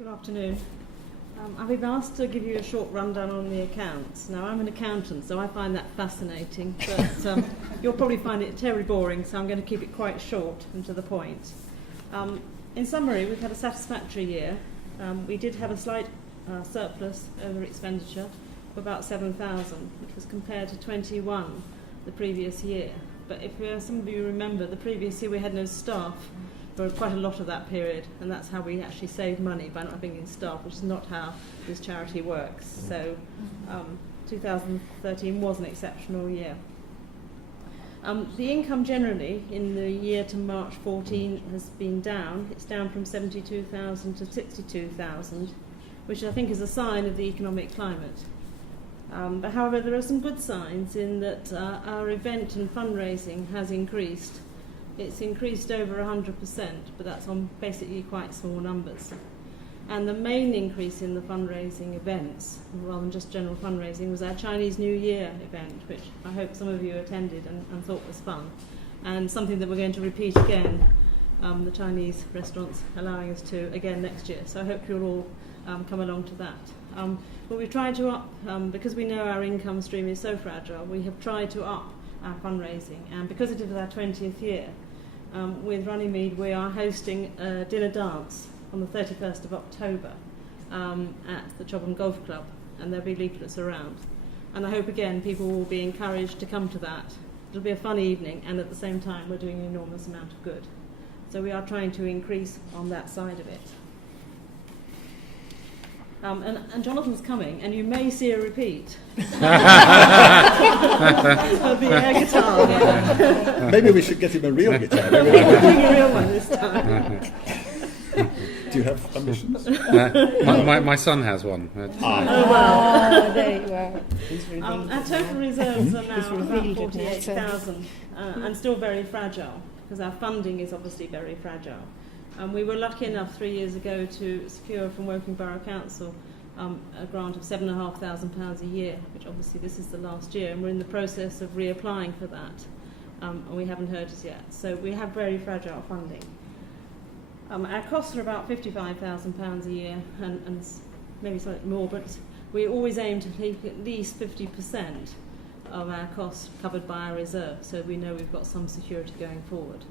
Good afternoon. I've been asked to give you a short rundown on the accounts. Now, I'm an accountant, so I find that fascinating, but you'll probably find it terribly boring, so I'm going to keep it quite short and to the point. In summary, we've had a satisfactory year. We did have a slight surplus over expenditure of about 7,000, which was compared to 21 the previous year. But if some of you remember, the previous year we had no staff for quite a lot of that period, and that's how we actually saved money, by not having staff, which is not how this charity works. So 2013 was an exceptional year. The income generally in the year to March 14 has been down. It's down from 72,000 to 62,000, which I think is a sign of the economic climate. But however, there are some good signs in that our event and fundraising has increased. It's increased over 100%, but that's on basically quite small numbers. And the main increase in the fundraising events, rather than just general fundraising, was our Chinese New Year event, which I hope some of you attended and thought was fun, and something that we're going to repeat again, the Chinese restaurants allowing us to again next year. So I hope you'll all come along to that. But we've tried to up, because we know our income stream is so fragile, we have tried to up our fundraising, and because it is our 20th year, with Runnymede we are hosting a dinner dance on the 31st of October at the Chobham Golf Club, and there'll be leaflets around. And I hope again people will be encouraged to come to that. It'll be a fun evening, and at the same time we're doing an enormous amount of good. So we are trying to increase on that side of it. And Jonathan's coming, and you may see a repeat of the air guitar. Maybe we should get him a real guitar. We'll bring a real one this time. Do you have ambitions? My son has one. Oh, well. There you are. Our total reserves are now about 48,000 and still very fragile, because our funding is obviously very fragile. We were lucky enough 3 years ago to secure from Woking Borough Council a grant of £7,500 a year, which obviously this is the last year, and we're in the process of reapplying for that, and we haven't heard as yet. So we have very fragile funding. Our costs are about £55,000 a year, and maybe slightly more, but we always aim to keep at least 50% of our costs covered by our reserve, so we know we've got some security going forward.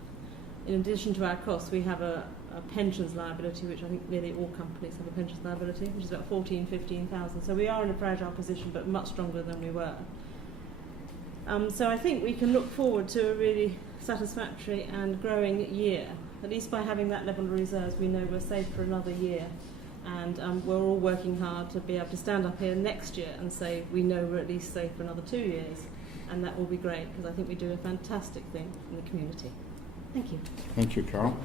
In addition to our costs, we have a pensions liability, which I think nearly all companies have a pensions liability, which is about 15,000. So we are in a fragile position, but much stronger than we were. So I think we can look forward to a really satisfactory and growing year. At least by having that level of reserves, we know we're safe for another year. And we're all working hard to be able to stand up here next year and say we know we're at least safe for another 2 years. And that will be great, because I think we do a fantastic thing in the community. Thank you. Thank you, Carol.